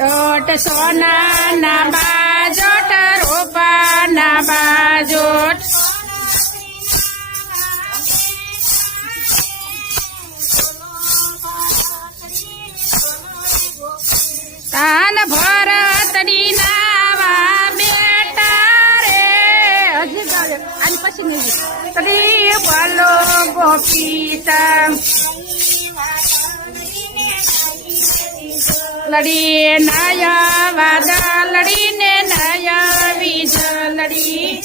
ટોટ સોનાના બાજોટ, રૂપાના બાજોટ. તાન ભરતડી નાવા બેટા રે. હજી ગાવે આની પછી નહીં. બોલો ગોપીતા લડી નાયા, વાદા લડીને નાયા વીજ લડી.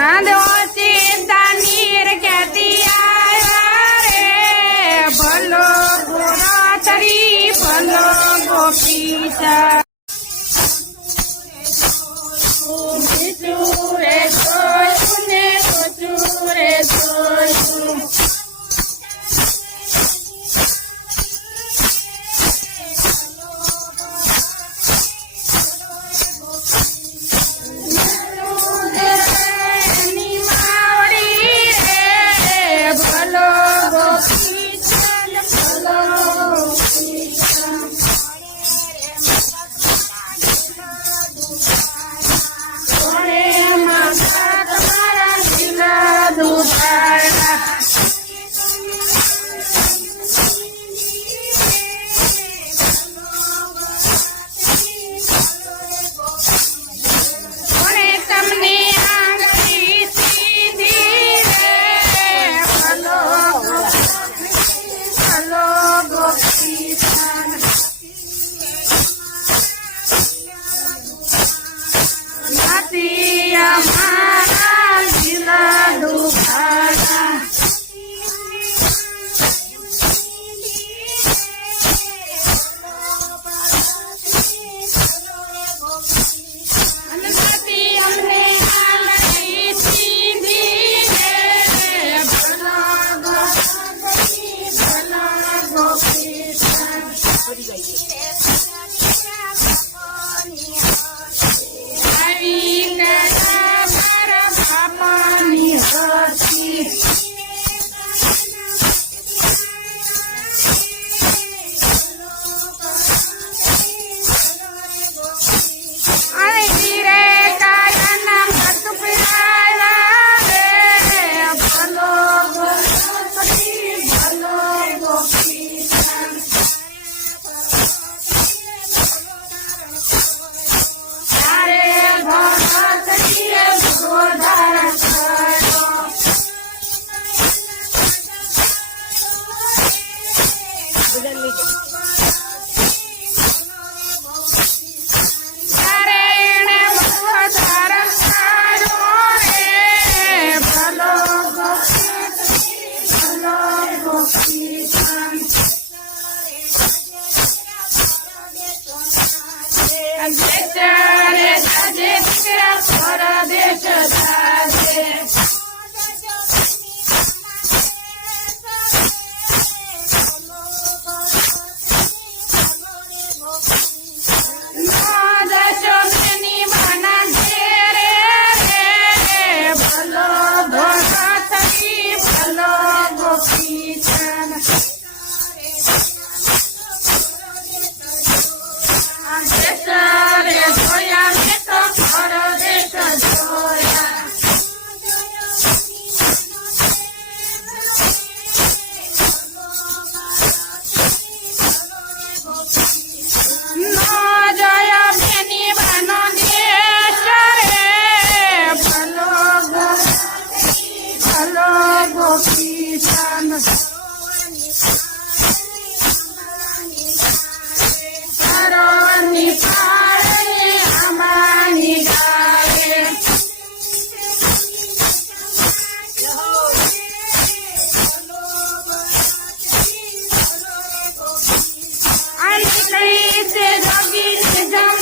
આંધો ચિંતા નીર ક્યાંથી આવ્યા રે? ભલો ગોરા તરી, ભલો ગોપીચા I'm coming. Ramazan